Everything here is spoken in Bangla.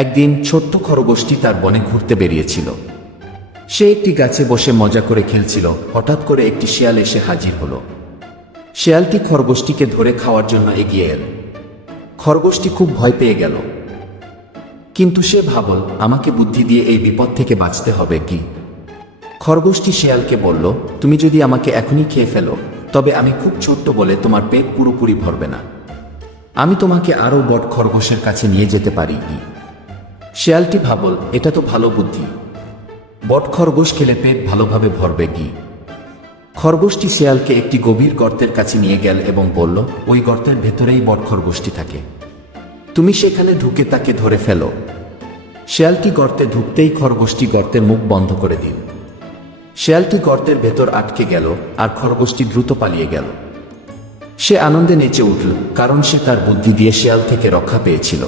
একদিন ছোট্ট খরগোশটি তার বনে ঘুরতে বেরিয়েছিল। সে একটি গাছে বসে মজা করে খেলছিল। হঠাৎ করে একটি শেয়াল এসে হাজির হলো। শেয়ালটি খরগোশটিকে ধরে খাওয়ার জন্য এগিয়ে এল। খরগোশটি খুব ভয় পেয়ে গেল, কিন্তু সে ভাবল, আমাকে বুদ্ধি দিয়ে এই বিপদ থেকে বাঁচতে হবে কি। খরগোশটি শেয়ালকে বলল, তুমি যদি আমাকে এখনই খেয়ে ফেলো, তবে আমি খুব ছোট্ট বলে তোমার পেট পুরোপুরি ভরবে না। আমি তোমাকে আরও বড় খরগোশের কাছে নিয়ে যেতে পারি কি। শেয়ালটি ভাবল, এটা তো ভালো বুদ্ধি, বট খরগোশ খেলে পেট ভালোভাবে ভরবে কি। খরগোশটি শেয়ালকে একটি গভীর গর্তের কাছে নিয়ে গেল এবং বলল, ওই গর্তের ভেতরেই বট খরগোশটি থাকে, তুমি সেখানে ঢুকে তাকে ধরে ফেলো। শেয়ালটি গর্তে ঢুকতেই খরগোশটি গর্তের মুখ বন্ধ করে দিল। শেয়ালটি গর্তের ভেতর আটকে গেল আর খরগোশটি দ্রুত পালিয়ে গেল। সে আনন্দে নেচে উঠল, কারণ সে তার বুদ্ধি দিয়ে শেয়াল থেকে রক্ষা পেয়েছিল।